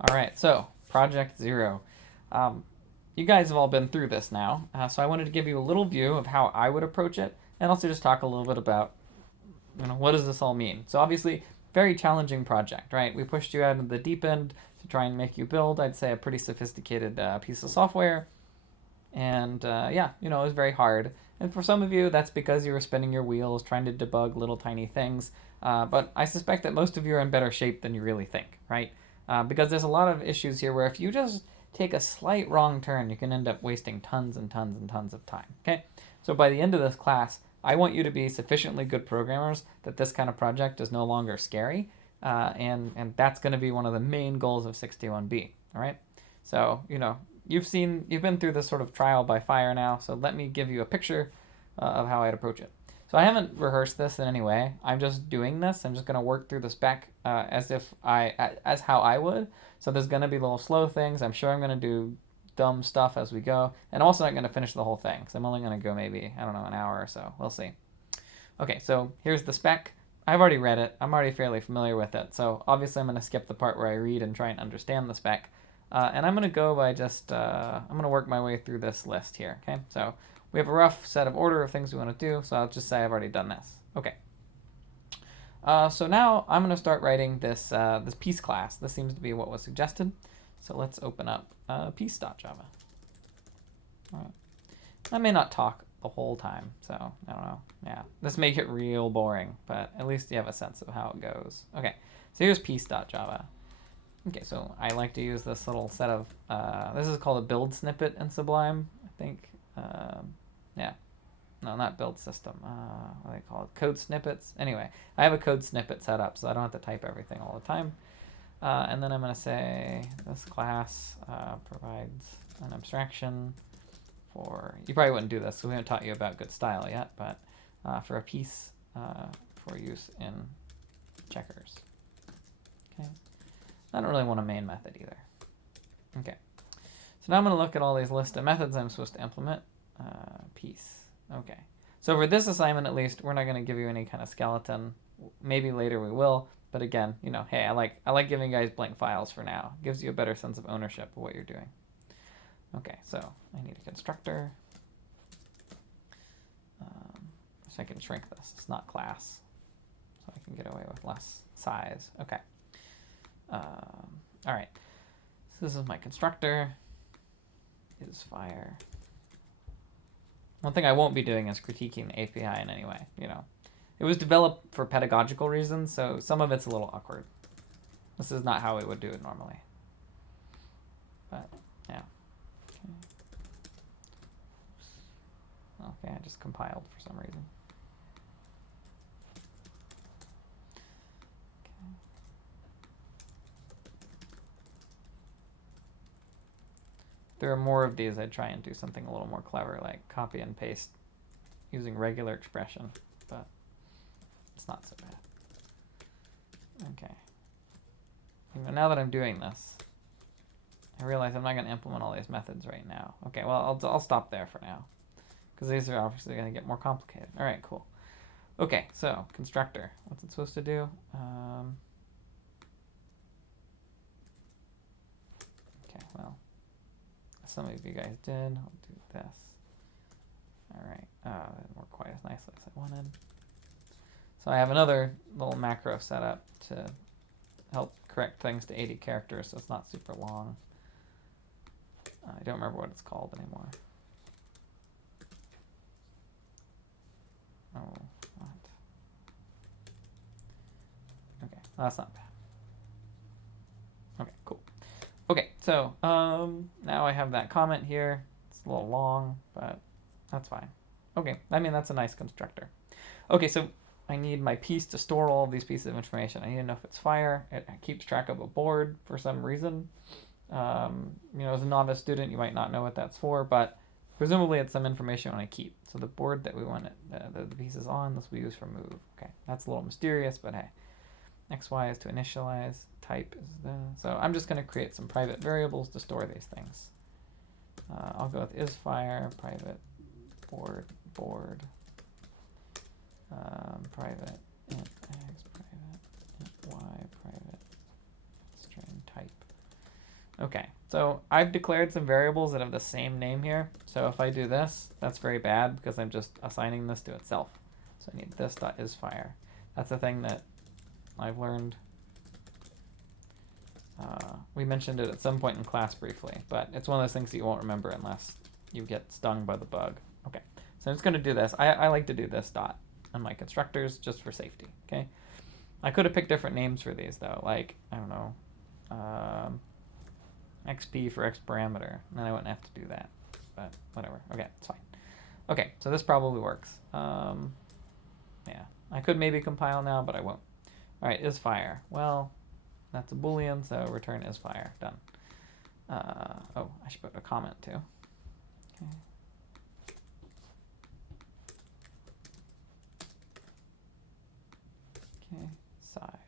All right, so Project Zero. You guys have all been through this now, so I wanted to give you a little view of how I would approach it, and also just talk a little bit about, what does this all mean. So obviously, very challenging project, right? We pushed you out into the deep end to try and make you build, I'd say, a pretty sophisticated piece of software, and yeah, it was very hard. And for some of you, that's because you were spinning your wheels trying to debug little tiny things. But I suspect that most of you are in better shape than you really think, right? Because there's a lot of issues here where if you just take a slight wrong turn, you can end up wasting tons and tons and tons of time. Okay? So by the end of this class, I want you to be sufficiently good programmers that this kind of project is no longer scary. And that's going to be one of the main goals of 61B. All right? So, you've been through this sort of trial by fire now, so let me give you a picture of how I'd approach it. So I haven't rehearsed this in any way. I'm just doing this. I'm just going to work through the spec as how I would. So there's going to be little slow things. I'm sure I'm going to do dumb stuff as we go, and I'm also not going to finish the whole thing. So I'm only going to go maybe, I don't know, an hour or so. We'll see. Okay, so here's the spec. I've already read it. I'm already fairly familiar with it. So obviously I'm going to skip the part where I read and try and understand the spec. And I'm going to go by I'm going to work my way through this list here. Okay, so we have a rough set of order of things we want to do. So I'll just say I've already done this. Okay. So now I'm going to start writing this piece class. This seems to be what was suggested. So let's open up piece.java. All right. I may not talk the whole time, so I don't know. Yeah, this may get real boring, but at least you have a sense of how it goes. Okay, so here's piece.java. Okay, so I like to use this little set of, this is called a build snippet in Sublime, I think. Yeah, no, not build system. What do they call it? Code snippets. Anyway, I have a code snippet set up, so I don't have to type everything all the time. And then I'm going to say this class provides an abstraction for, you probably wouldn't do this, so we haven't taught you about good style yet, but for a piece for use in checkers. Okay. I don't really want a main method either. Okay. So now I'm going to look at all these list of methods I'm supposed to implement. Piece. Okay. So for this assignment, at least, we're not going to give you any kind of skeleton. Maybe later we will. But again, hey, I like giving you guys blank files for now. It gives you a better sense of ownership of what you're doing. Okay, so I need a constructor. So I can shrink this. It's not class. So I can get away with less size. Okay. All right. So this is my constructor. Is fire. One thing I won't be doing is critiquing the API in any way. It was developed for pedagogical reasons, so some of it's a little awkward. This is not how we would do it normally. But, yeah. Okay, I just compiled for some reason. Okay. If there are more of these, I'd try and do something a little more clever, like copy and paste using regular expression, but it's not so bad. Okay. Now that I'm doing this, I realize I'm not going to implement all these methods right now. Okay, well, I'll stop there for now, because these are obviously going to get more complicated. All right, cool. Okay, so constructor. What's it supposed to do? Okay, well, some of you guys did. I'll do this. All right. That didn't work quite as nicely as I wanted. So I have another little macro set up to help correct things to 80 characters, so it's not super long. I don't remember what it's called anymore. Oh, what? Okay, well, that's not bad. Okay, cool. Okay, so now I have that comment here. It's a little long, but that's fine. Okay, that's a nice constructor. Okay, so I need my piece to store all of these pieces of information. I need to know if it's fire. It keeps track of a board for some reason. As a novice student, you might not know what that's for, but presumably it's some information you want to keep. So the board that we want the pieces on, this we use for move. Okay, that's a little mysterious, but hey. XY is to initialize. Type is the. So I'm just going to create some private variables to store these things. I'll go with isFire, private board, private int x, private int y, private string type. Okay, so I've declared some variables that have the same name here. So if I do this, that's very bad because I'm just assigning this to itself. So I need this dot isFire. That's the thing that I've learned. We mentioned it at some point in class briefly, but it's one of those things that you won't remember unless you get stung by the bug. Okay, so I'm just going to do this. I like to do this dot on my constructors just for safety, okay? I could have picked different names for these, though, like, I don't know, XP for X parameter, and then I wouldn't have to do that, but whatever. Okay, it's fine. Okay, so this probably works. Yeah, I could maybe compile now, but I won't. All right, isFire. Well, that's a Boolean, so return isFire. Done. Oh, I should put a comment too. Okay. Okay, side.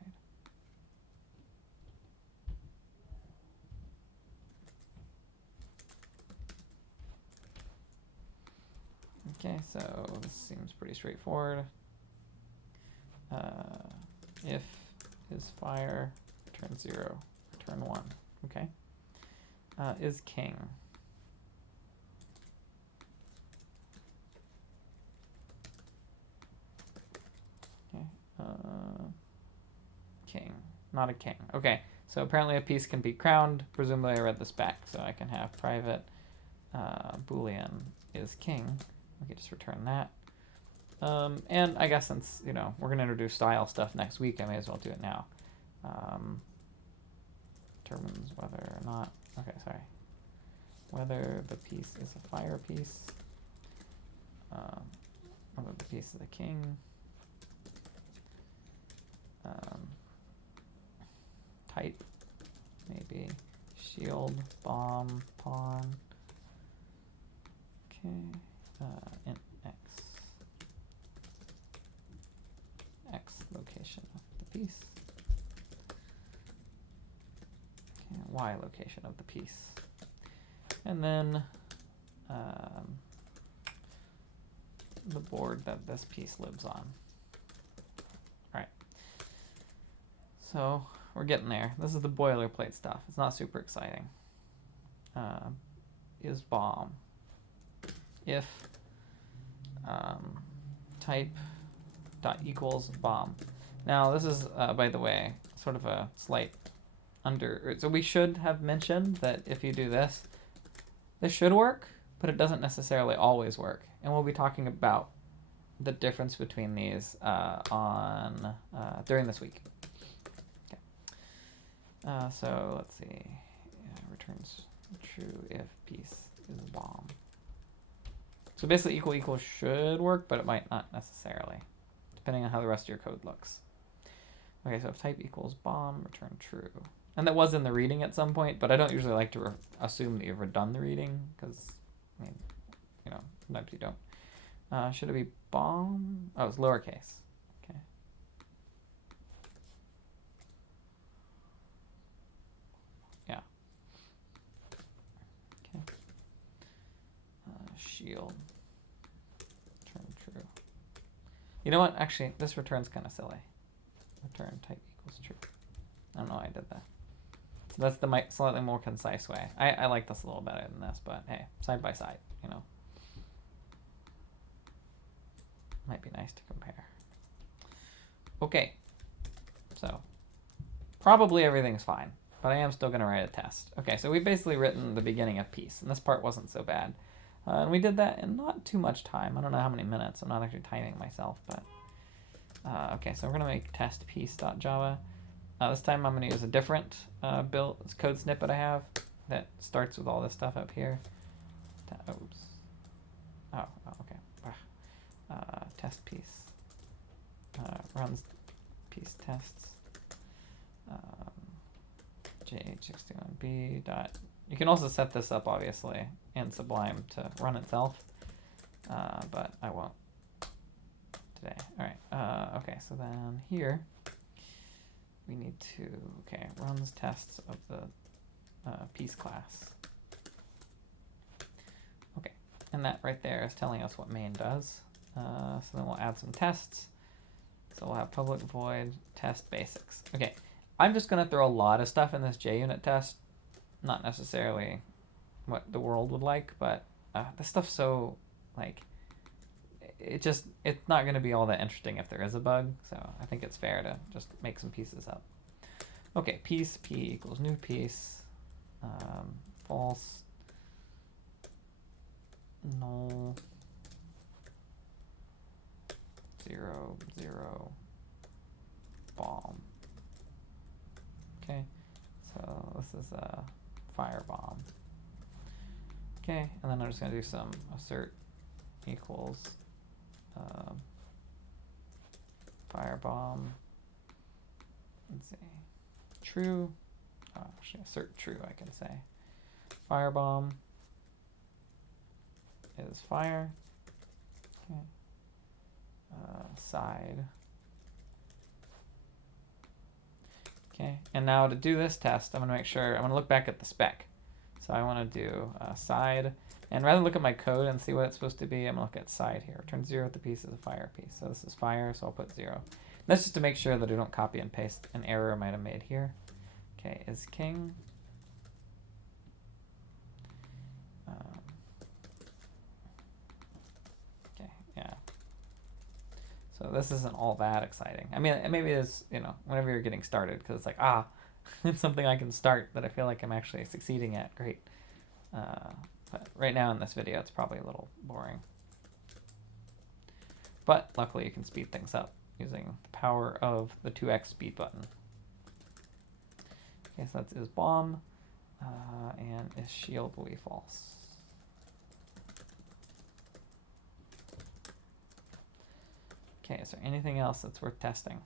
Okay, so this seems pretty straightforward. If isFire, return 0, return 1. Okay. Is king. Okay. King, not a king. Okay, so apparently a piece can be crowned. Presumably I read this back, so I can have private Boolean is king. We can just return that. And I guess since, you know, we're going to introduce style stuff next week, I may as well do it now. Determines whether or not, okay, sorry. Whether the piece is a fire piece. Whether the piece is a king. Type, maybe shield, bomb, pawn. Okay, int x location of the piece. Okay, y location of the piece. And then the board that this piece lives on. All right. So we're getting there. This is the boilerplate stuff. It's not super exciting. Is bomb. If type dot equals bomb. Now this is, by the way, sort of a slight so we should have mentioned that if you do this, this should work, but it doesn't necessarily always work. And we'll be talking about the difference between these during this week. Okay. So let's see. Returns true if piece is bomb. So basically equal should work, but it might not necessarily, depending on how the rest of your code looks. Okay, so if type equals bomb, return true. And that was in the reading at some point, but I don't usually like to assume that you've redone the reading, because, I mean, you know, sometimes you don't. Should it be bomb? Oh, it's lowercase. Okay. Yeah. Okay. Shield. Return true. You know what? Actually, this return's kind of silly. Return type equals true. I don't know why I did that. So that's the slightly more concise way. I like this a little better than this, but hey, side by side, you know. Might be nice to compare. Okay, so probably everything's fine, but I am still going to write a test. Okay, so we've basically written the beginning of piece, and this part wasn't so bad. And we did that in not too much time. I don't know how many minutes. I'm not actually timing myself, but okay, so we're going to make test piece.java. This time I'm going to use a different code snippet I have that starts with all this stuff up here. Oops. Oh, okay. Test piece. Runs piece tests. JH61B dot. You can also set this up, obviously, in Sublime to run itself, but I won't today. All right. Okay, so then here we need to, okay, runs tests of the piece class. Okay, and that right there is telling us what main does. So then we'll add some tests. So we'll have public void test basics. Okay, I'm just going to throw a lot of stuff in this JUnit test not necessarily what the world would like, but this stuff's so, like, it's not going to be all that interesting if there is a bug, so I think it's fair to just make some pieces up. Okay, piece, p equals new piece, false, null, 0, 0, bomb. Okay, so this is a firebomb. Okay, and then I'm just going to do some assert equals firebomb. Let's see, true. Oh, actually, assert true, I can say. Firebomb is fire. Okay. Side. Okay, and now to do this test, I'm going to make sure, I'm going to look back at the spec. So I want to do side, and rather than look at my code and see what it's supposed to be, I'm going to look at side here. Return 0 if the piece is a fire piece. So this is fire, so I'll put 0. That's just to make sure that I don't copy and paste an error I might have made here. Okay, is king. Okay, yeah. So this isn't all that exciting. I mean, maybe it's, you know, whenever you're getting started, because it's like, it's something I can start that I feel like I'm actually succeeding at. Great. But right now in this video, it's probably a little boring. But luckily, you can speed things up using the power of the 2x speed button. Okay, so that's is bomb, and is shield will be false. Okay, is there anything else that's worth testing?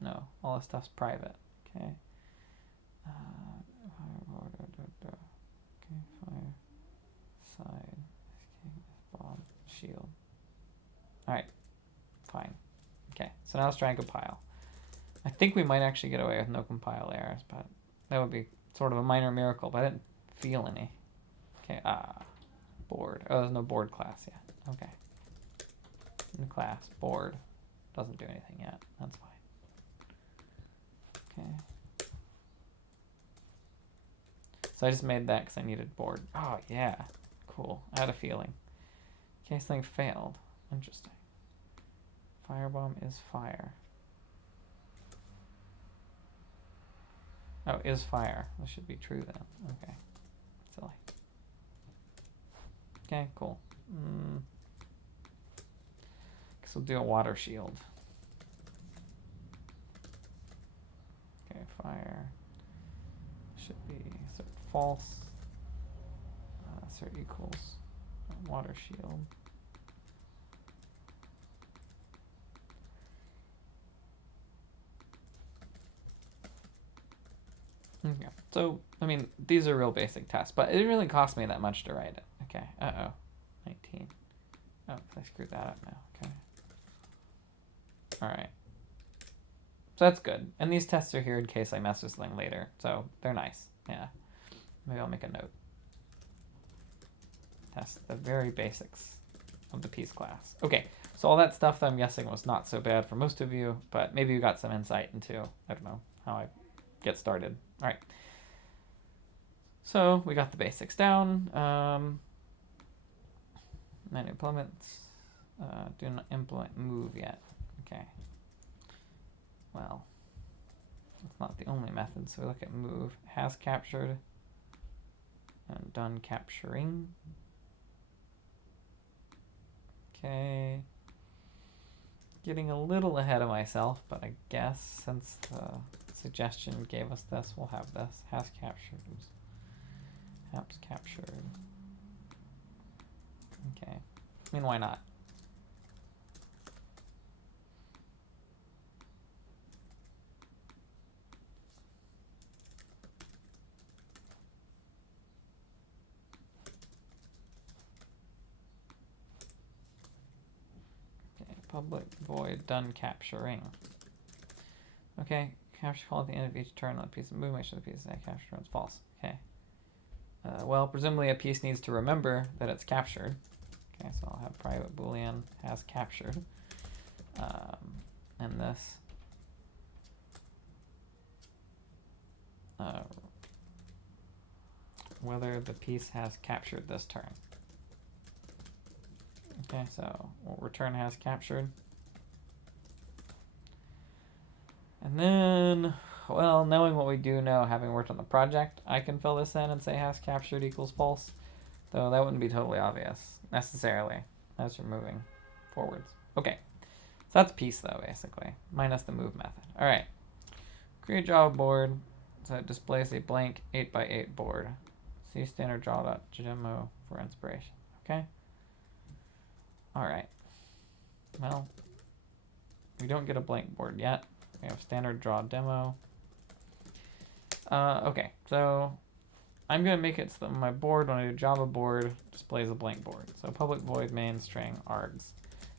No, all this stuff's private. Okay. Okay, fire, side, bomb, shield. All right, fine. Okay, so now let's try and compile. I think we might actually get away with no compile errors, but that would be sort of a minor miracle, but I didn't feel any. Okay, board. Oh, there's no board class yet. Okay. New class, board. Doesn't do anything yet. That's fine. Okay. So I just made that because I needed board. Oh, yeah. Cool. I had a feeling. Okay, something failed. Interesting. Firebomb is fire. Oh, is fire. This should be true then. Okay. Silly. Okay, cool. Guess we'll do a water shield. Okay, fire. Should be assert false. Assert equals water shield. Okay, so, I mean, these are real basic tests, but it didn't really cost me that much to write it. Okay, 19. Oh, I screwed that up now, okay. Alright. So that's good. And these tests are here in case I mess with something later, so they're nice, yeah. Maybe I'll make a note. Test the very basics of the piece class. Okay, so all that stuff that I'm guessing was not so bad for most of you, but maybe you got some insight into, I don't know, how I get started. All right. So we got the basics down. Menu implements. Do not implement move yet. Okay. Well, it's not the only method. So we look at move has captured and done capturing. Okay. Getting a little ahead of myself, but I guess since the suggestion gave us this, we'll have this. Has captured. Apps captured. Okay. I mean, why not? Okay, public void done capturing. Okay, capture call at the end of each turn on a piece of move. Make sure the piece that captured runs false. Okay. Well, presumably a piece needs to remember that it's captured. Okay, so I'll have private boolean has captured. And this whether the piece has captured this turn. Okay, so we'll return has captured. And then, well, knowing what we do know, having worked on the project, I can fill this in and say has captured equals false. Though that wouldn't be totally obvious, necessarily, as you're moving forwards. Okay, so that's piece though, basically, minus the move method. All right, create Java board, so it displays a blank 8x8 board. See standard Java.demo for inspiration, okay? All right, well, we don't get a blank board yet. We have standard draw demo. Okay, so I'm gonna make it so that my board, when I do Java board, displays a blank board. So public void main string args.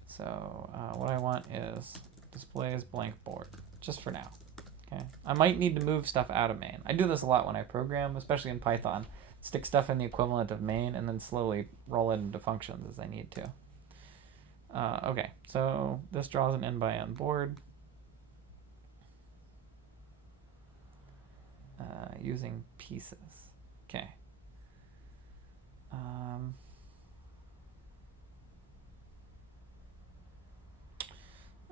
So what I want is displays blank board, just for now. Okay, I might need to move stuff out of main. I do this a lot when I program, especially in Python. Stick stuff in the equivalent of main and then slowly roll it into functions as I need to. Okay, so this draws an n by n board. Using pieces. Okay.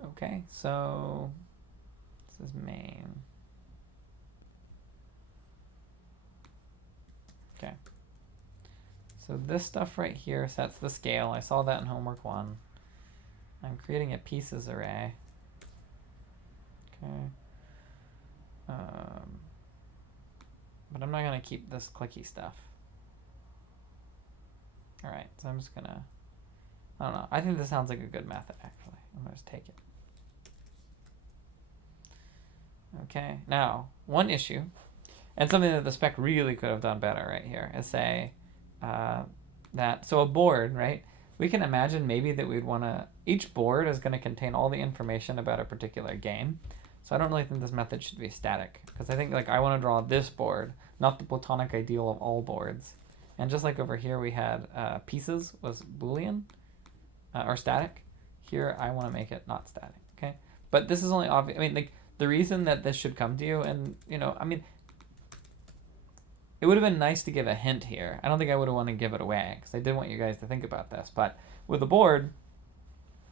Okay, so this is main. Okay. So this stuff right here sets the scale. I saw that in homework 1. I'm creating a pieces array. Okay. But I'm not gonna keep this clicky stuff. All right, so I'm just gonna, I don't know. I think this sounds like a good method, actually. I'm gonna just take it. Okay, now, one issue, and something that the spec really could have done better right here, is say that, so a board, right? We can imagine maybe that we'd wanna, each board is gonna contain all the information about a particular game. So I don't really think this method should be static, because I think like I want to draw this board, not the platonic ideal of all boards. And just like over here we had pieces was Boolean or static, here I want to make it not static. Okay, but this is only obvious. I mean, like the reason that this should come to you, and you know, I mean, it would have been nice to give a hint here. I don't think I would have wanted to give it away because I did want you guys to think about this. But with the board,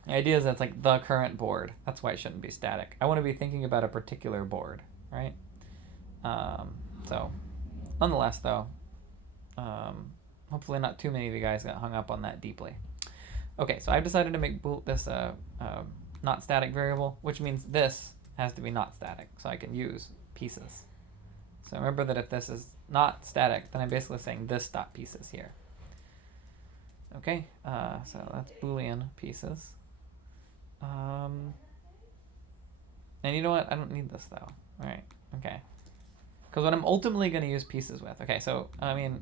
the idea is that it's like the current board. That's why it shouldn't be static. I want to be thinking about a particular board, right? So, nonetheless, though, hopefully not too many of you guys got hung up on that deeply. Okay, so I've decided to make this a not static variable, which means this has to be not static, so I can use pieces. So remember that if this is not static, then I'm basically saying this dot pieces here. Okay, so that's Boolean pieces. And you know what? I don't need this though. All right. Okay. Because what I'm ultimately going to use pieces with. Okay. So I mean,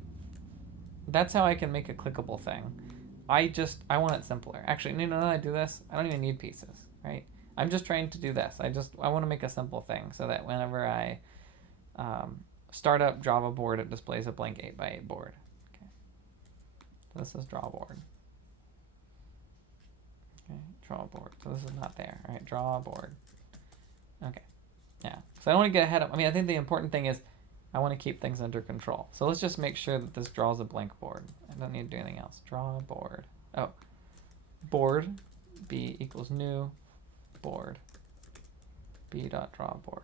that's how I can make a clickable thing. I want it simpler. Actually, you know, when I do this, I don't even need pieces. Right. I'm just trying to do this. I want to make a simple thing so that whenever I start up Java board, it displays a blank 8x8 board. Okay. So this is draw board. Okay, draw board. So this is not there. All right, draw board. Okay, yeah. So I don't want to get ahead of, I think the important thing is I want to keep things under control. So let's just make sure that this draws a blank board. I don't need to do anything else. Draw board. Oh, board, b equals new, board, b dot draw board.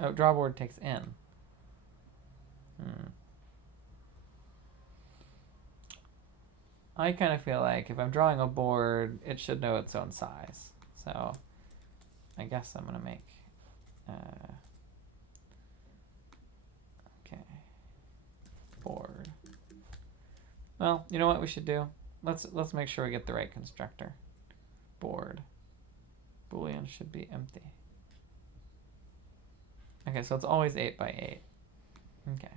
Oh, drawboard takes n. I kind of feel like if I'm drawing a board, it should know its own size. So I guess I'm gonna make okay, board. Well, you know what we should do? Let's make sure we get the right constructor. Board. Boolean should be empty. Okay, so it's always 8x8. Okay.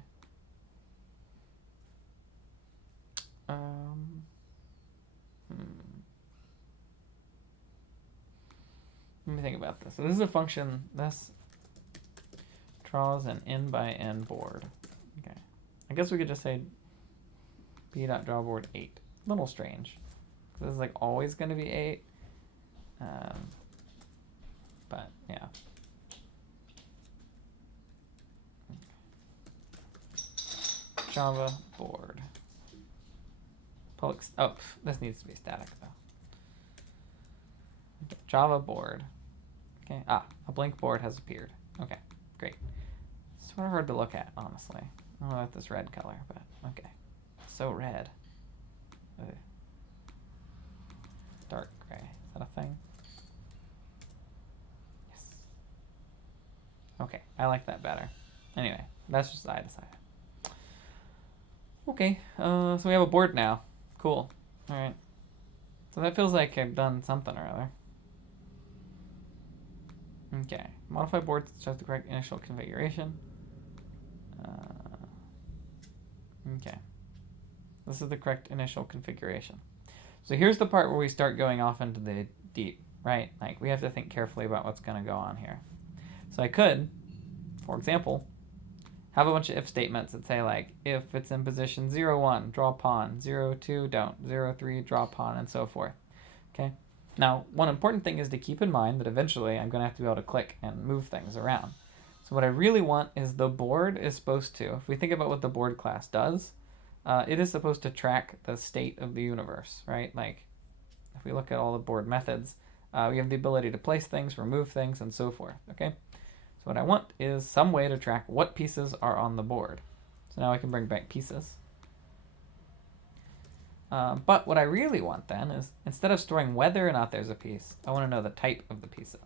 Let me think about this. So this is a function. This draws an n by n board. Okay. I guess we could just say b.drawBoard 8. A little strange. This is like always going to be 8. But yeah. Java board. Oh, this needs to be static though. Java board. Okay. A blank board has appeared. Okay, great. Sort of hard to look at, honestly. I don't know about this red color, but okay. So red. Ugh. Dark gray. Is that a thing? Yes. Okay, I like that better. Anyway, that's just what I decided. Okay, so we have a board now. Cool. Alright. So that feels like I've done something or other. Okay. Modify board to show the correct initial configuration. Okay. This is the correct initial configuration. So here's the part where we start going off into the deep, right? Like, we have to think carefully about what's going to go on here. So I could, for example, have a bunch of if statements that say, like, if it's in position 0, 1, draw pawn, 0, 2, don't, 0, 3, draw pawn, and so forth. Okay? Now, one important thing is to keep in mind that eventually I'm going to have to be able to click and move things around. So what I really want is the board is supposed to, if we think about what the board class does, it is supposed to track the state of the universe, right? Like, if we look at all the board methods, we have the ability to place things, remove things, and so forth, okay? So what I want is some way to track what pieces are on the board. So now I can bring back pieces. But what I really want then is, instead of storing whether or not there's a piece, I want to know the type of the pieces.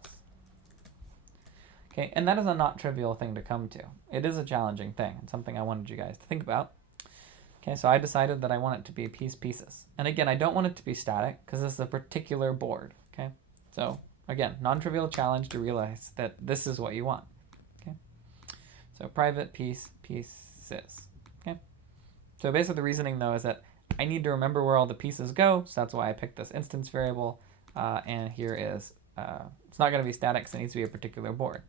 Okay, and that is a not trivial thing to come to. It is a challenging thing, and something I wanted you guys to think about. Okay, so I decided that I want it to be pieces. And again, I don't want it to be static, because this is a particular board, okay? So, again, non-trivial challenge to realize that this is what you want, okay? So private pieces, okay? So basically the reasoning, though, is that I need to remember where all the pieces go, so that's why I picked this instance variable, and here is, it's not going to be static, so it needs to be a particular board.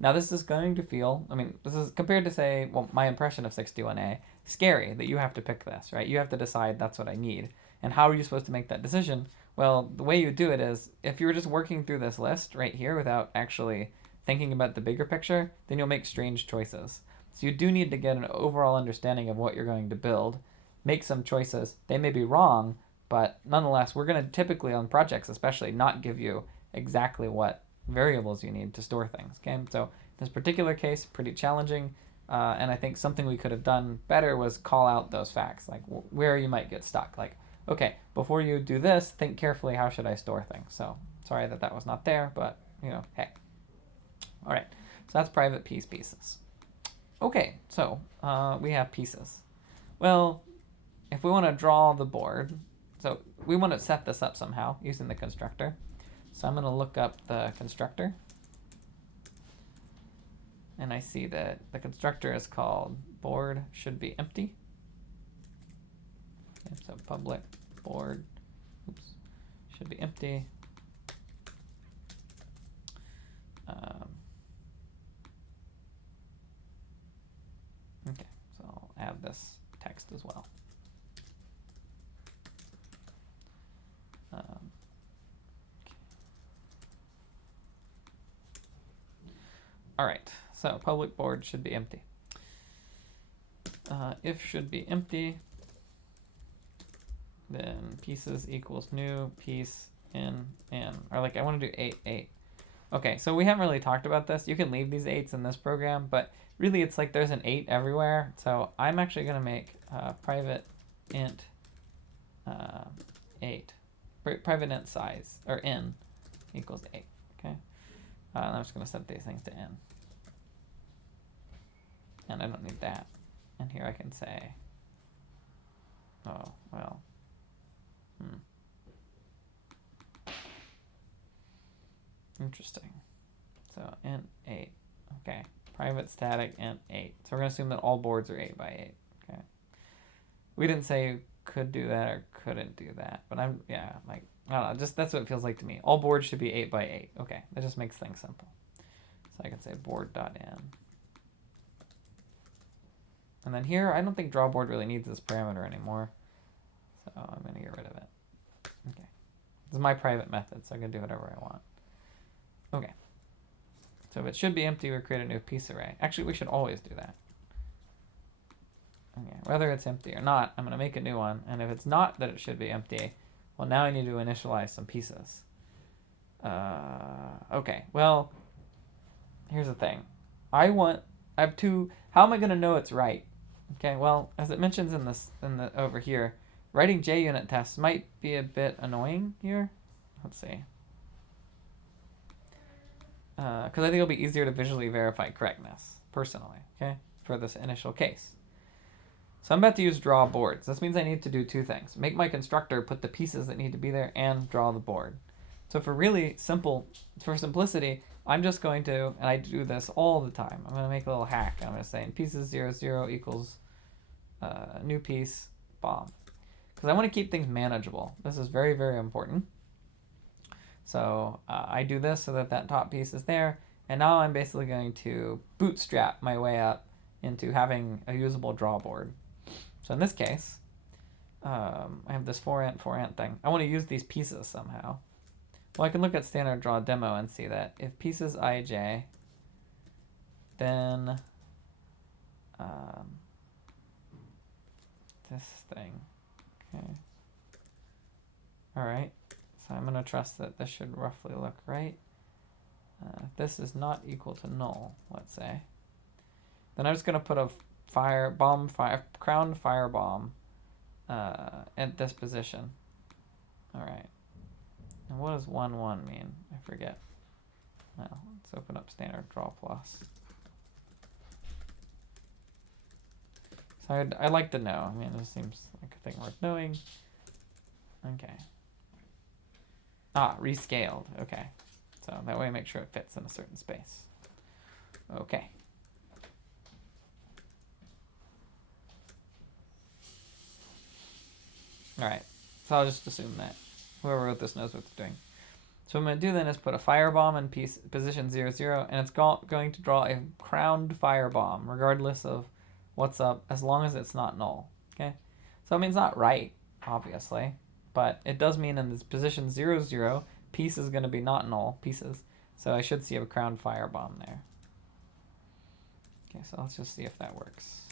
Now this is going to feel, I mean, this is compared to, say, well, my impression of 61A, scary that you have to pick this, right? You have to decide that's what I need. And how are you supposed to make that decision? Well, the way you do it is, if you were just working through this list right here without actually thinking about the bigger picture, then you'll make strange choices. So you do need to get an overall understanding of what you're going to build, make some choices. They may be wrong, but nonetheless, we're going to typically on projects especially not give you exactly what variables you need to store things, okay? So in this particular case, pretty challenging, and I think something we could have done better was call out those facts, like where you might get stuck. Like, okay, before you do this, think carefully, how should I store things? So sorry that that was not there, but, you know, hey. All right, so that's private pieces. Okay, so we have pieces. Well, if we want to draw the board, so we want to set this up somehow using the constructor. So I'm going to look up the constructor. And I see that the constructor is called board should be empty. Okay, so public board should be empty. Okay, so I'll add this text as well. All right, so public board should be empty. If should be empty, then pieces equals new piece in, or like I want to do 8, 8. Okay, so we haven't really talked about this. You can leave these 8s in this program, but really it's like there's an 8 everywhere. So I'm actually going to make private int 8, private int size, or n equals 8, okay? And I'm just going to set these things to n. And I don't need that. And here I can say, oh, well, interesting. So int 8, okay. Private static int 8. So we're going to assume that all boards are 8 by 8, okay. We didn't say you could do that or couldn't do that, but I'm, yeah, like, I don't know, just that's what it feels like to me. All boards should be 8 by 8. Okay, that just makes things simple. So I can say board.n. And then here, I don't think drawBoard really needs this parameter anymore. So I'm going to get rid of it. Okay. It's my private method, so I can do whatever I want. Okay. So if it should be empty, we create a new piece array. Actually, we should always do that. Okay, whether it's empty or not, I'm going to make a new one. And if it's not that it should be empty, well, now I need to initialize some pieces. Okay, well, here's the thing. I have two. How am I going to know it's right? Okay, well, as it mentions over here, writing JUnit tests might be a bit annoying here. Let's see. Because I think it'll be easier to visually verify correctness, personally, okay, for this initial case. So I'm about to use draw boards. This means I need to do two things. Make my constructor put the pieces that need to be there and draw the board. So for simplicity, I'm just going to, and I do this all the time, I'm going to make a little hack. I'm going to say in pieces 0, 0 equals new piece, bomb. Because I want to keep things manageable. This is very, very important. So I do this so that that top piece is there. And now I'm basically going to bootstrap my way up into having a usable draw board. So in this case, I have this for int thing. I want to use these pieces somehow. Well, I can look at standard draw demo and see that if pieces ij, then this thing. Okay. All right. So I'm going to trust that this should roughly look right. This is not equal to null, let's say. Then I'm just going to put a crowned firebomb at this position. All right. And what does 1, 1 mean? I forget. Well, let's open up standard draw plus. So I'd like to know. I mean, it seems like a thing worth knowing. Okay. Rescaled. Okay. So that way make sure it fits in a certain space. Okay. Alright. So I'll just assume that whoever wrote this knows what they're doing. So what I'm going to do then is put a firebomb in position 0, 0, and it's going to draw a crowned firebomb, regardless of what's up, as long as it's not null. Okay? So I mean, it's not right, obviously. But it does mean in this position 0, 0, piece is going to be not null, pieces. So I should see a crowned firebomb there. Okay, so let's just see if that works.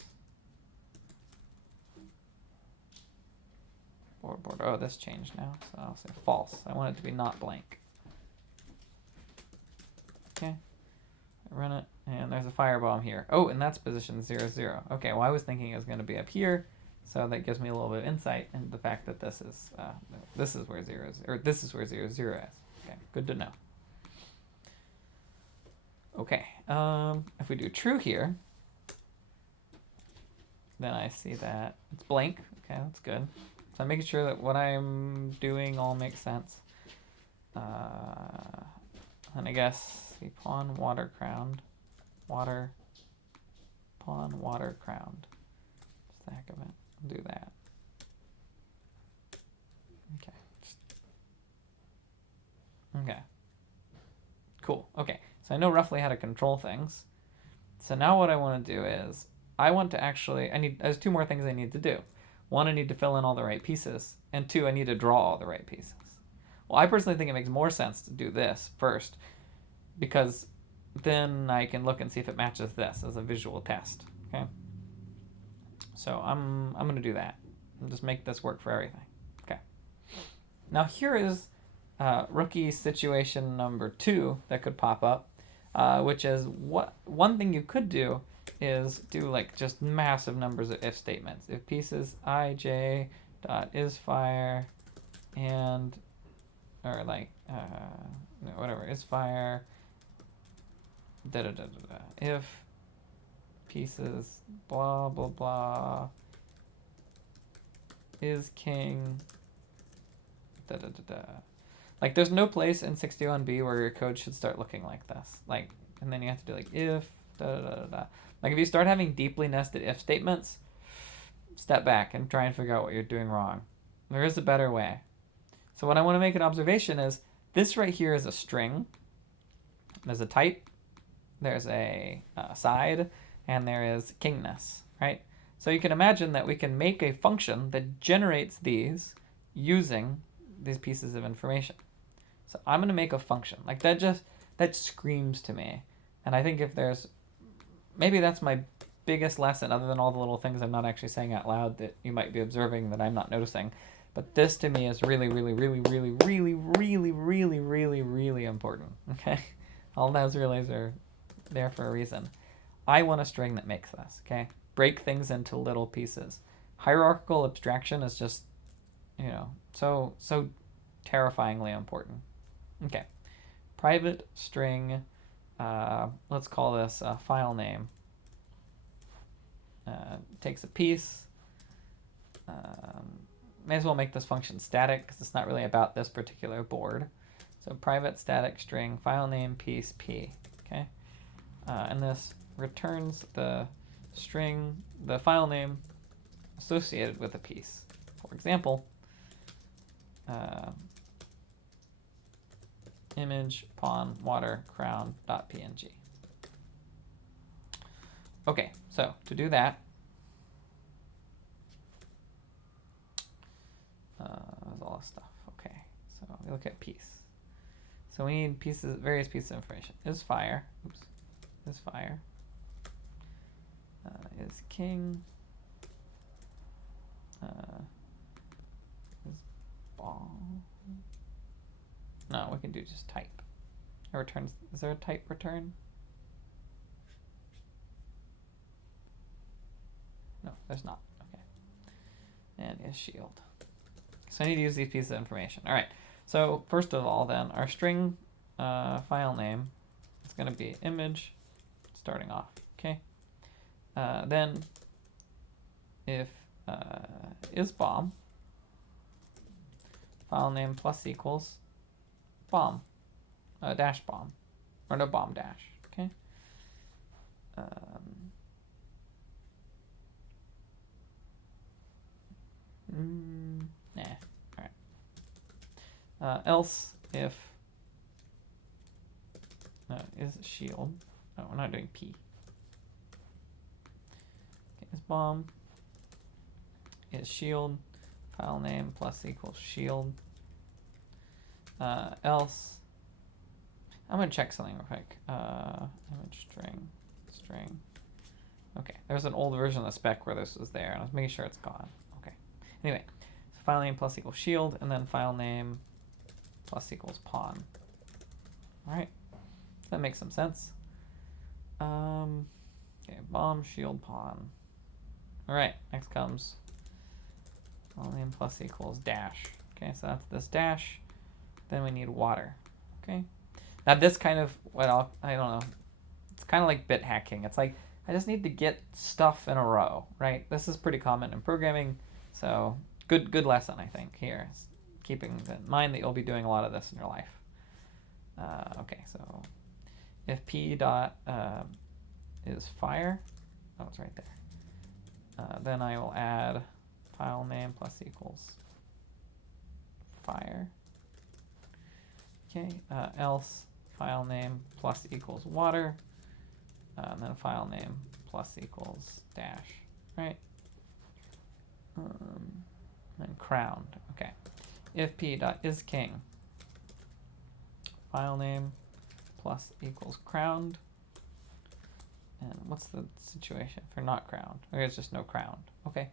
Board. Oh, this changed now. So I'll say false. I want it to be not blank. Okay. I run it, and there's a firebomb here. Oh, and that's position 0, 0. Okay, well, I was thinking it was going to be up here. So that gives me a little bit of insight into the fact that this is where 0 is, or this is where 0, 0 is. Okay, good to know. Okay, if we do true here, then I see that it's blank. Okay, that's good. So I'm making sure that what I'm doing all makes sense. And I guess the pawn water crowned, pawn water crowned. Just the heck of it. Do that. Okay. Okay. Cool. Okay. So I know roughly how to control things. So now what I want to do is I want to actually, there's two more things I need to do. One, I need to fill in all the right pieces. And two, I need to draw all the right pieces. Well, I personally think it makes more sense to do this first, because then I can look and see if it matches this as a visual test. Okay. So I'm going to do that and just make this work for everything. Okay. Now here is rookie situation number 2 that could pop up, which is one thing you could do is do like just massive numbers of if statements. If pieces ij dot is fire and or like whatever is fire da da da da da if pieces blah blah blah is king da da da da. Like there's no place in 61B where your code should start looking like this. Like, and then you have to do like if da da da da. Like if you start having deeply nested if statements, step back and try and figure out what you're doing wrong. There is a better way. So what I want to make an observation is this right here is a string. There's a type, there's a side, and there is kingness, right? So you can imagine that we can make a function that generates these using these pieces of information. So I'm going to make a function. Like that screams to me. And I think if there's, maybe that's my biggest lesson, other than all the little things I'm not actually saying out loud that you might be observing that I'm not noticing. But this to me is really, really, really, really, really, really, really, really, really important. Okay? All those relays are there for a reason. I want a string that makes this. Okay? Break things into little pieces. Hierarchical abstraction is just, so terrifyingly important. Okay. Private string, let's call this a file name. Takes a piece. May as well make this function static because it's not really about this particular board. So private static string file name piece p. Okay, and this returns the string, the file name associated with a piece. For example, image pawn water crown .png. Okay, so to do that, there's all this stuff. Okay, so we look at piece. So we need pieces, various pieces of information. Is fire, oops, is fire, is king, is ball. No, we can do just type. It returns, is there a type return? No, there's not. Okay. And is shield. So I need to use these pieces of information. All right. So first of all, then, our string file name is going to be image starting off. Okay. Then if is bomb, file name plus equals bomb, dash bomb, or no bomb dash. Okay. Nah. All right. Else if is shield. Oh, we're not doing p. Okay, is bomb. Is shield. File name plus equals shield. Else. I'm gonna check something real quick. Image string. Okay, there's an old version of the spec where this was there, and I was making sure it's gone. Okay. Anyway, so file name plus equals shield, and then file name plus equals pawn. All right, so that makes some sense. Okay, bomb, shield, pawn. All right, next comes file name plus equals dash. Okay, so that's this dash. Then we need water. Okay. Now this kind of I don't know. It's kind of like bit hacking. It's like I just need to get stuff in a row, right? This is pretty common in programming, so good lesson I think here. Keeping in mind that you'll be doing a lot of this in your life. Okay, so if p dot is fire, oh it's right there. Then I will add file name plus equals fire. Okay, else file name plus equals water, and then file name plus equals dash, right? Then crowned. Okay, if p dot is king, file name plus equals crowned, and what's the situation for not crowned? Or it's just no crowned. Okay,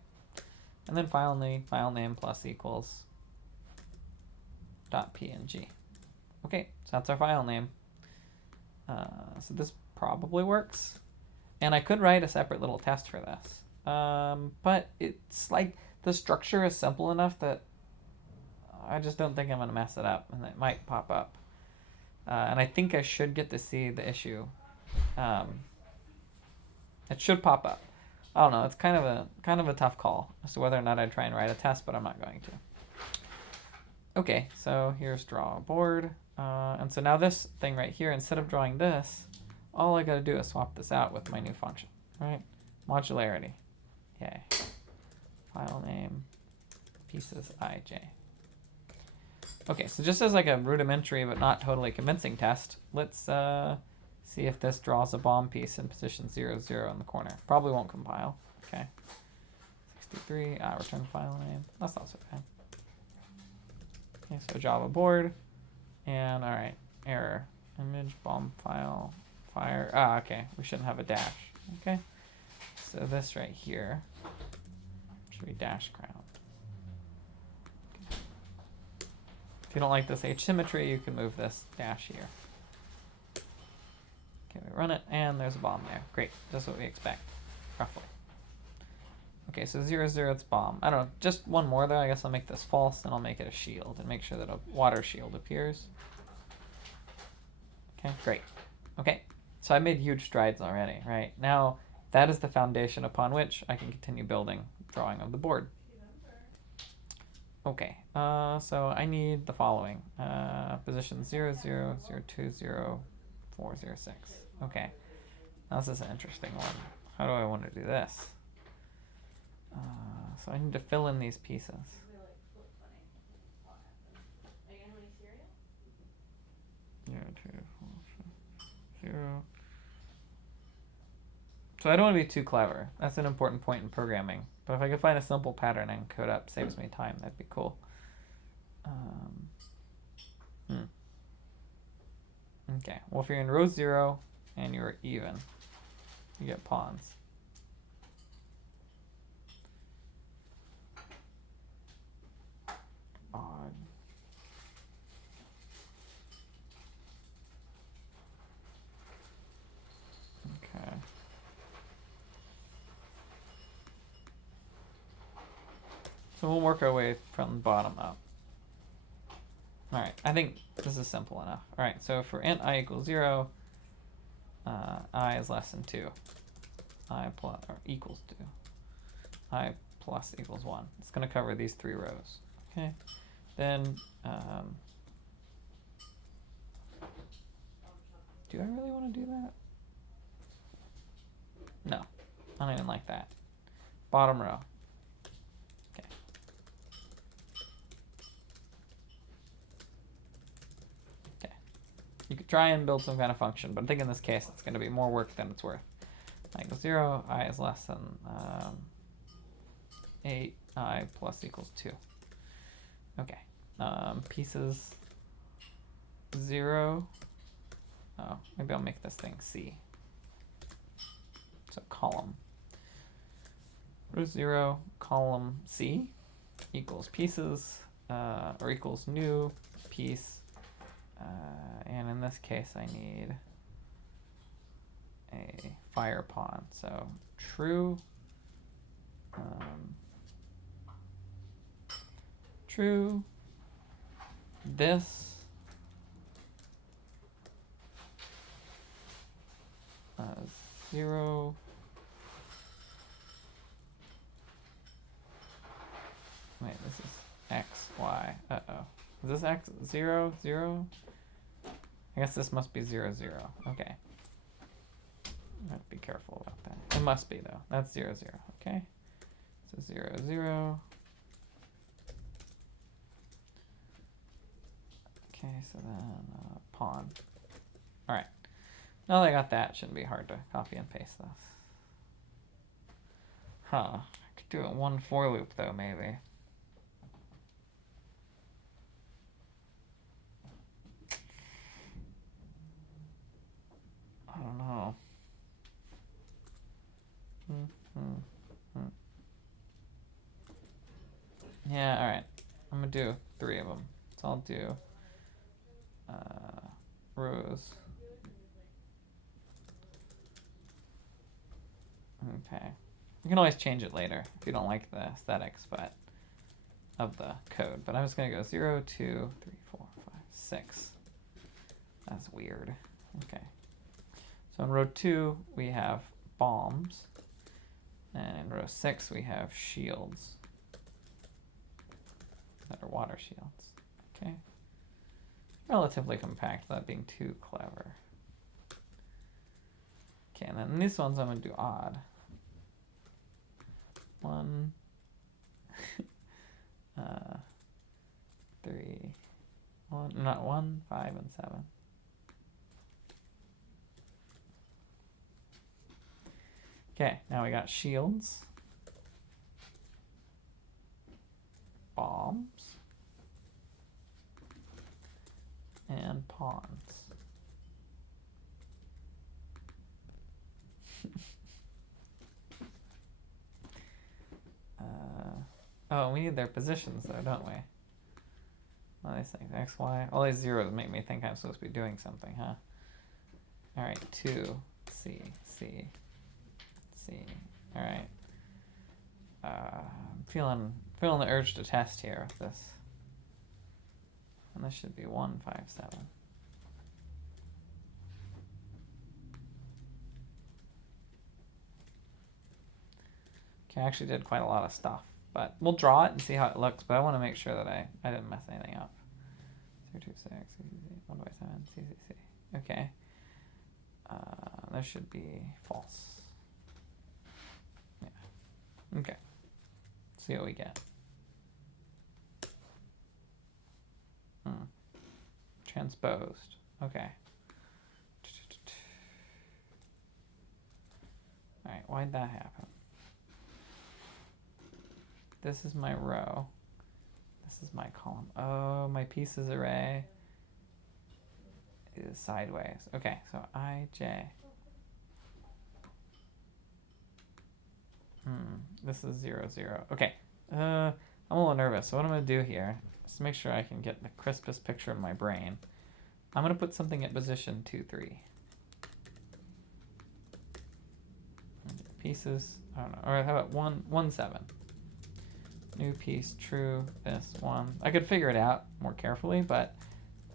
and then file name plus equals .png. Okay, so that's our file name. So this probably works. And I could write a separate little test for this. But it's like the structure is simple enough that I just don't think I'm going to mess it up. And it might pop up. And I think I should get to see the issue. It should pop up. I don't know. It's kind of a tough call as to whether or not I try and write a test, but I'm not going to. Okay, so here's draw a board. And so now this thing right here, instead of drawing this, all I got to do is swap this out with my new function, right? Modularity. Yay. File name, pieces ij. Okay, so just as like a rudimentary but not totally convincing test, let's see if this draws a bomb piece in position 0, 0 in the corner. Probably won't compile. Okay. 63, return file name. That's not so bad. Okay, so Java board, and all right, error, image bomb file, fire. Ah, okay, we shouldn't have a dash. Okay, so this right here should be dash ground. Okay. If you don't like this H symmetry, you can move this dash here. Okay, we run it, and there's a bomb there. Great, that's what we expect, roughly. Okay, so 0, 0, it's bomb. I don't know, just one more though. I guess I'll make this false, and I'll make it a shield, and make sure that a water shield appears. Okay, great. Okay, so I made huge strides already, right? Now, that is the foundation upon which I can continue building drawing of the board. Okay, so I need the following. Position 0, 0, 0, 2, 0, 4, 0, 6. Okay, now this is an interesting one. How do I want to do this? So I need to fill in these pieces. Yeah, 2, 4, 6, 0. So I don't want to be too clever. That's an important point in programming. But if I could find a simple pattern and code up, saves me time, that'd be cool. Okay, well if you're in row 0 and you're even, you get pawns. Odd. Okay. So we'll work our way from the bottom up. All right, I think this is simple enough. All right, so for int I equals 0, I is less than 2. I plus, or equals 2. I plus equals 1. It's going to cover these 3 rows. Okay, then do I really want to do that? No, I don't even like that. Bottom row. Okay. Okay. You could try and build some kind of function, but I think in this case it's going to be more work than it's worth. I equals 0, I is less than 8, I plus equals 2. Okay. Pieces 0. Oh, maybe I'll make this thing C. So column. Row 0, column C equals pieces, or equals new piece. And in this case, I need a fire pawn. So true. True. This. 0. Wait, this is x, y. Uh-oh. Is this x 0, 0? I guess this must be 0, 0. Okay. I have to be careful about that. It must be, though. That's 0, 0. Okay. So 0, 0. Okay, so then pawn. All right. Now that I got that, it shouldn't be hard to copy and paste this. Huh. I could do it one for loop, though, maybe. I don't know. Yeah, alright. I'm gonna do 3 of them. So I'll do rows. Okay. You can always change it later if you don't like the aesthetics of the code. But I'm just gonna go 0, 2, 3, 4, 5, 6. That's weird. Okay. So in row 2 we have bombs. And in row 6 we have shields. That are water shields. Okay. Relatively compact, without being too clever. Okay, and then these ones I'm gonna do odd. 1, 3, 1, not 1, 5, and 7. Okay, now we got shields, bombs, and pawns. Oh, we need their positions though, don't we? All these things, X, Y, all these zeros make me think I'm supposed to be doing something, huh? All right, 2, C, C, C. All right. I'm feeling the urge to test here with this. And this should be 1, 5, 7. Okay, I actually did quite a lot of stuff, but we'll draw it and see how it looks. But I want to make sure that I didn't mess anything up. 0, 2, 6, 1 by 7, C, C, C. Okay. There should be false. Yeah. Okay. See what we get. Transposed. Okay. Alright, why'd that happen? This is my row. This is my column. Oh, my pieces array is sideways. Okay, so I, J. This is 0, 0. Okay. I'm a little nervous. So what I'm going to do here is to make sure I can get the crispest picture in my brain. I'm going to put something at position 2, 3. Pieces. I don't know. Or how about 1, 1, 7. New piece, true, this, 1. I could figure it out more carefully, but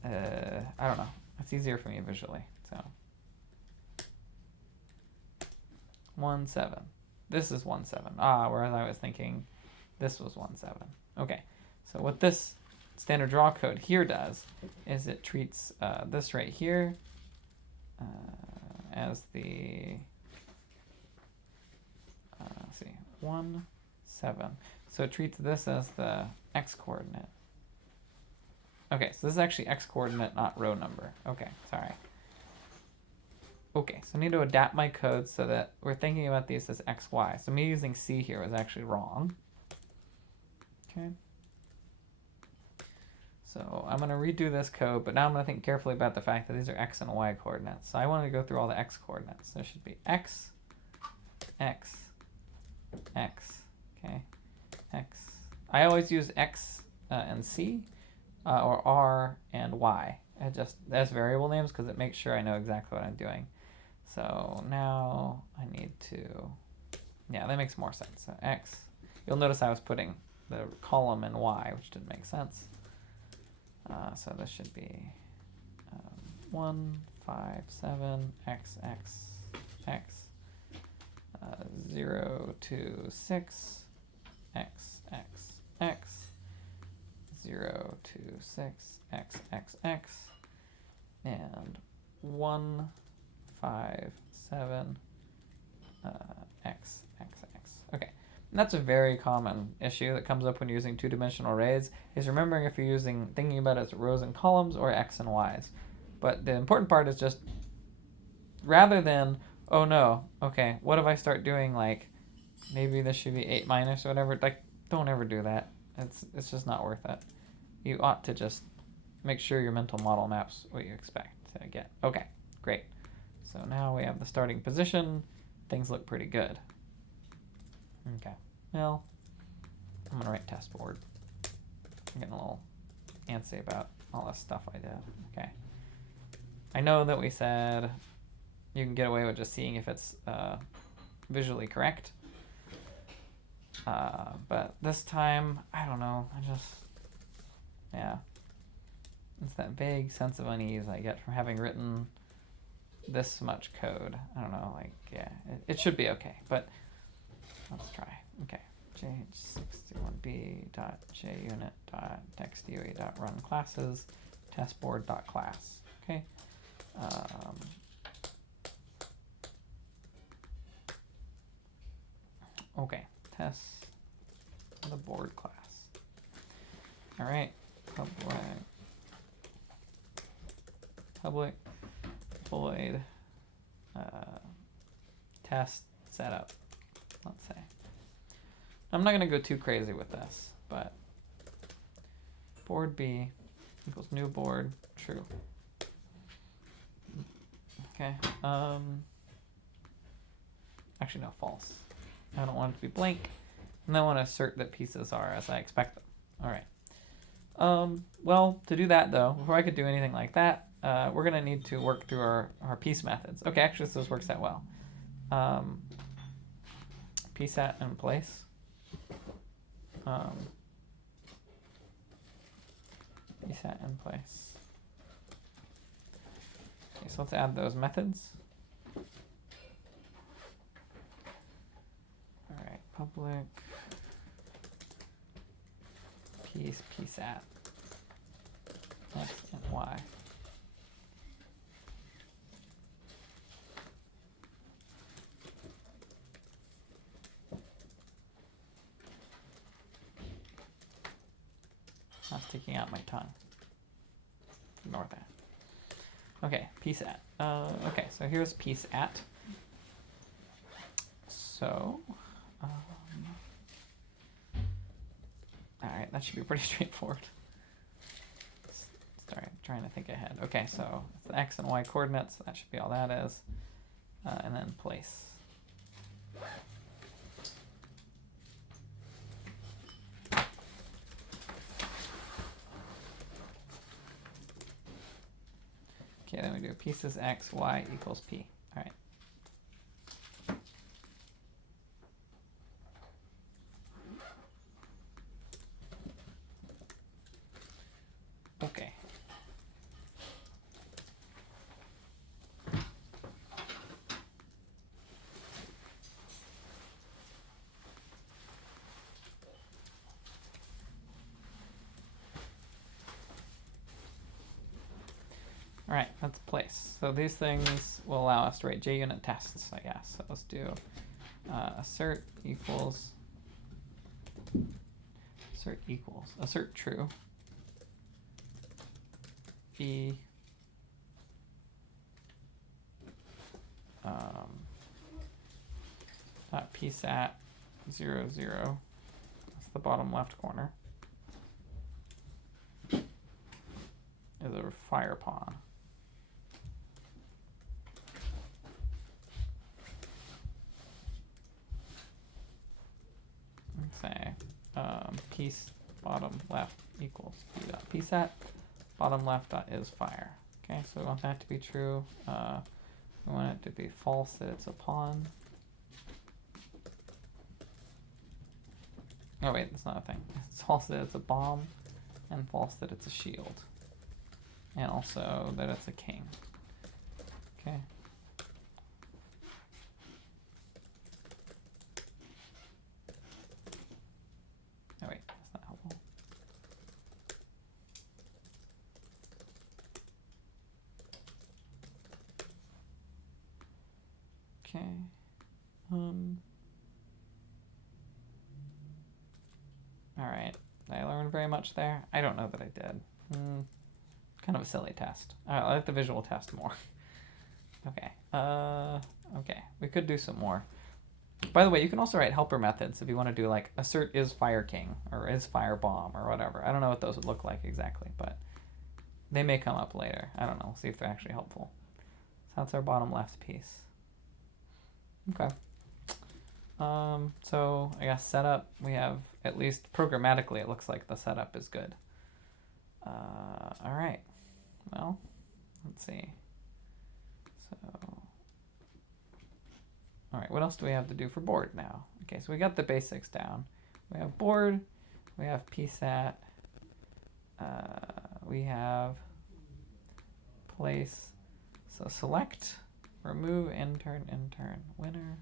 I don't know. It's easier for me visually. So 1, 7. This is 1, 7. Whereas I was thinking this was 1, 7. Okay, so what this standard draw code here does is it treats this right here as the, let's see, 1, 7. So it treats this as the x coordinate. Okay, so this is actually x coordinate, not row number. Okay, sorry. Okay, so I need to adapt my code so that we're thinking about these as x, y. So me using C here was actually wrong. Okay. So I'm going to redo this code, but now I'm going to think carefully about the fact that these are x and y coordinates. So I want to go through all the x coordinates. There should be x, x, x, okay, x. I always use x and c, or r and y. Just as variable names because it makes sure I know exactly what I'm doing. So now I need to, yeah, that makes more sense. So x, you'll notice I was putting the column in y, which didn't make sense. So this should be 1, 5, 7, x, x, x, 0, 2, 6, x, x, x, 0, 2, 6, x, x, x, and 1, 5, 7, x, x, x. Okay, and that's a very common issue that comes up when you're using two-dimensional arrays, is remembering if you're thinking about it as rows and columns or x and y's. But the important part is just, rather than, oh no, okay, what if I start doing like, maybe this should be 8 minus or whatever, like, don't ever do that. It's just not worth it. You ought to just make sure your mental model maps what you expect to get. Okay, great. So now we have the starting position. Things look pretty good. Okay, well, I'm gonna write test board. I'm getting a little antsy about all this stuff I did. Okay. I know that we said you can get away with just seeing if it's visually correct. But this time, I don't know, yeah. It's that vague sense of unease I get from having written this much code. I don't know, like, yeah, it should be okay, but let's try. Okay, j61b dot junit dot textue dot run classes testboard dot class. Okay. Okay, test the board class. All right, public void test setup, let's say. I'm not going to go too crazy with this, but board B equals new board true. Okay. Actually, no, false. I don't want it to be blank. And I want to assert that pieces are as I expect them. All right. Well, to do that, though, before I could do anything like that, we're going to need to work through our piece methods. Okay, actually, this works out well. Piece at in place. Piece at in place. Okay, so let's add those methods. All right, public piece at x and y. I'm sticking out my tongue. Ignore that. Okay, piece at. Okay, so here's piece at. So, all right, that should be pretty straightforward. Start trying to think ahead. Okay, so it's the x and y coordinates. That should be all that is. And then place. Okay, then we do pieces x, y equals p. All right. Okay. All right, that's place. So these things will allow us to write JUnit tests, I guess. So let's do assert equals assert true. B piece at 0, 0. That's the bottom left corner. Is a fire pawn. Say piece bottom left equals b dot piece at bottom left dot is fire. Okay, so we want that to be true. We want it to be false that it's a pawn. Oh wait, that's not a thing. It's false that it's a bomb, and false that it's a shield, and also that it's a king. Okay. Oh wait, that's not helpful. Okay. All right. Did I learn very much there? I don't know that I did. Kind of a silly test. I like the visual test more. Okay. Okay. We could do some more. By the way, you can also write helper methods if you want to do like assert is fire king or is fire bomb or whatever. I don't know what those would look like exactly, but they may come up later. I don't know. We'll see if they're actually helpful. So that's our bottom left piece. Okay. So I guess setup, we have, at least programmatically, it looks like the setup is good. All right. Well, let's see. So, all right, what else do we have to do for board now? Okay, so we got the basics down. We have board, we have psat, we have place. So select, remove, intern, winner.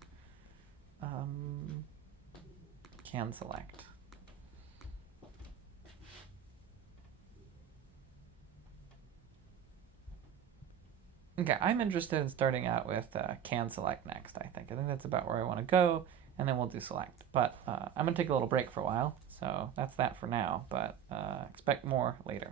Can select. Okay, I'm interested in starting out with can select next, I think. I think that's about where I want to go, and then we'll do select. But I'm going to take a little break for a while, so that's that for now, but expect more later.